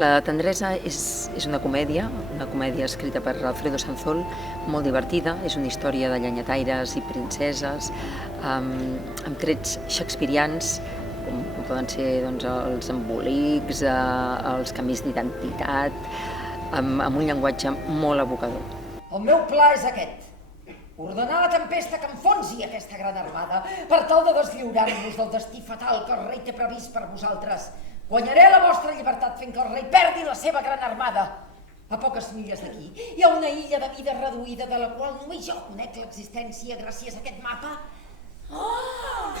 La tendresa és una comèdia escrita per Alfredo Sanzol, molt divertida, és una història de llenyataires i princeses, amb trets shakespearians, com poden ser els embolics, els canvis d'identitat, amb un llenguatge molt evocador. El meu pla és aquest. Ordenar la tempesta que enfonsi aquesta gran armada per tal de deslliurar-nos del destí fatal que el rei té previst per vosaltres. Guanyaré la vostra llibertat fent que el rei perdi la seva gran armada. A poques milles d'aquí hi ha una illa de mida reduïda de la qual només jo conec l'existència gràcies a aquest mapa.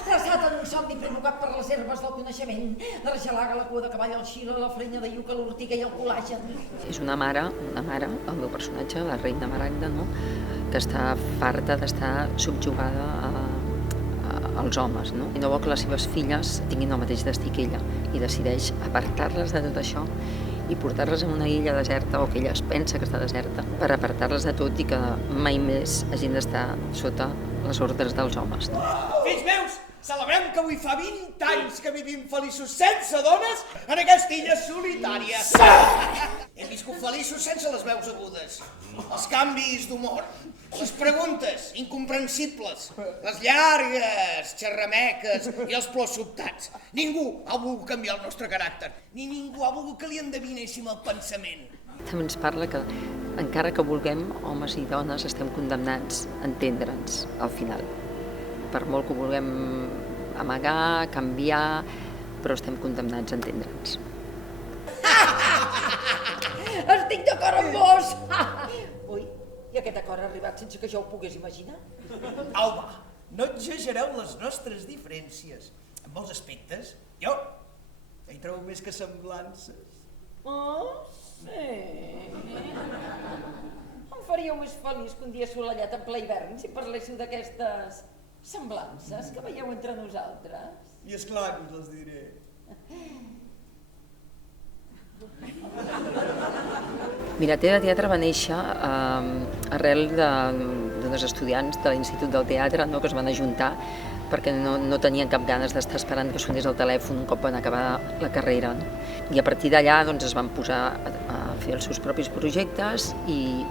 Traçat en un somni provocat per les herbes del coneixement, l'argelaga, la cua de cavall, el xile, la frenya de iuca, l'ortiga i el col·làgen. És una mare, el meu personatge, la reina Maragda, no? Que està farta d'estar subjugada als homes, no? I no vol que les seves filles tinguin el mateix destí que ella i decideix apartar-les de tot això i portar-les a una illa deserta, o que ella es pensa que està deserta, per apartar-les de tot i que mai més hagin d'estar sota les ordres dels homes. Fills meus, celebrem que avui fa 20 anys que vivim feliços sense dones en aquesta illa solitària. Hem viscut feliços sense les veus agudes, els canvis d'humor, les preguntes incomprensibles, les llargues xerrameques i els plors sobtats. Ningú ha volgut canviar el nostre caràcter, ni ningú ha volgut que li endevinéssim el pensament. També ens parla que, encara que vulguem, homes i dones estem condemnats a entendre'ns al final. Per molt que ho vulguem amagar, canviar, però estem condemnats a entendre'ns. Estic d'acord amb vos! Ui, i aquest acord ha arribat sense que jo ho pogués imaginar? Au, va, no exagereu les nostres diferències. En molts aspectes, jo hi trobo més que semblances. Oh, sí. Em faríeu més feliç que un dia assolellat en ple hivern si parléssiu d'aquestes semblances que veieu entre nosaltres. I esclar que us les diré. Mira, Té de Teatre va néixer arrel d'uns estudiants de l'Institut del Teatre, no, que es van ajuntar perquè no tenien cap ganes d'estar esperant que sonés el telèfon un cop van acabar la carrera. No? I a partir d'allà es van posar a fer els seus propis projectes i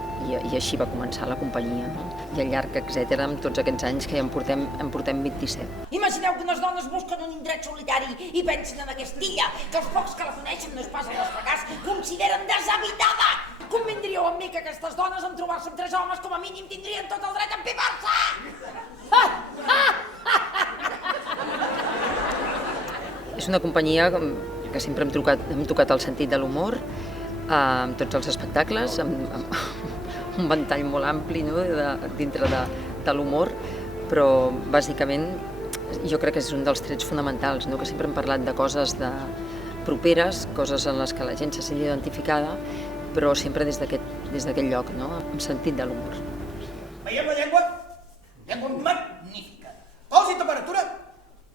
així va començar la companyia. No? I al llarg, etcètera, amb tots aquests anys que ja en portem 27. Imagineu que unes dones busquen un indret solitari i pensen en aquesta illa, que els pocs que la coneixen no es passen els fracàs, consideren deshabitada. Convindríeu amb mi que aquestes dones, en trobar-se amb 3 homes, com a mínim tindrien tot el dret a empipar-se! És una companyia que sempre hem tocat el sentit de l'humor, amb tots els espectacles, amb un ventall molt ampli, no, dintre de l'humor, però bàsicament jo crec que és un dels trets fonamentals, no, que sempre hem parlat de coses properes, coses en les que la gent se sent identificada, però sempre des d'aquest lloc, no, amb sentit de l'humor. Veiem la llengua? Llengua magnífica. Pous i temperatura?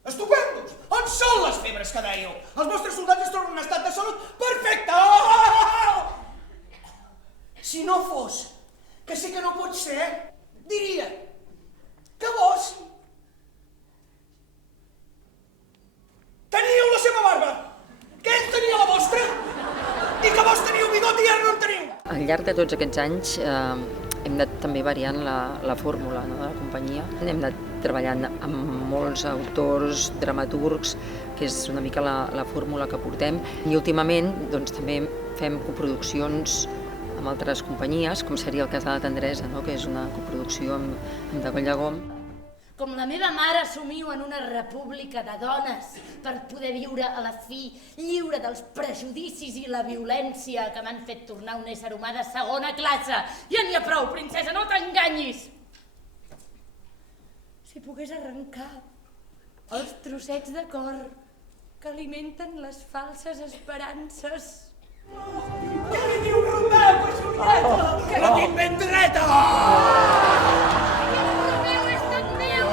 Estupendos! On són les febres que dèieu? Els vostres soldats es troben en un estat de salut perfecte! Si no fos, que sé que no pot ser, diria que vos teníeu la seva barba, que ell tenia la vostra, i que vos teníeu bigot i ara no en teniu. Al llarg de tots aquests anys hem anat també variant la fórmula, no, de la companyia. Hem anat treballant amb molts autors, dramaturgs, que és una mica la fórmula que portem. I últimament també fem coproduccions amb altres companyies, com seria el cas de La Tendresa, no, que és una coproducció amb Degoll Llegom. Com la meva mare somio en una república de dones per poder viure a la fi lliure dels prejudicis i la violència que m'han fet tornar un ésser humà de segona classe. Ja n'hi ha prou, princesa, no t'enganyis! Si pogués arrencar els trossets de cor que alimenten les falses esperances. Que li diu Romeu, Julieta? Que no tinc ben dreta! Romeu és tot meu!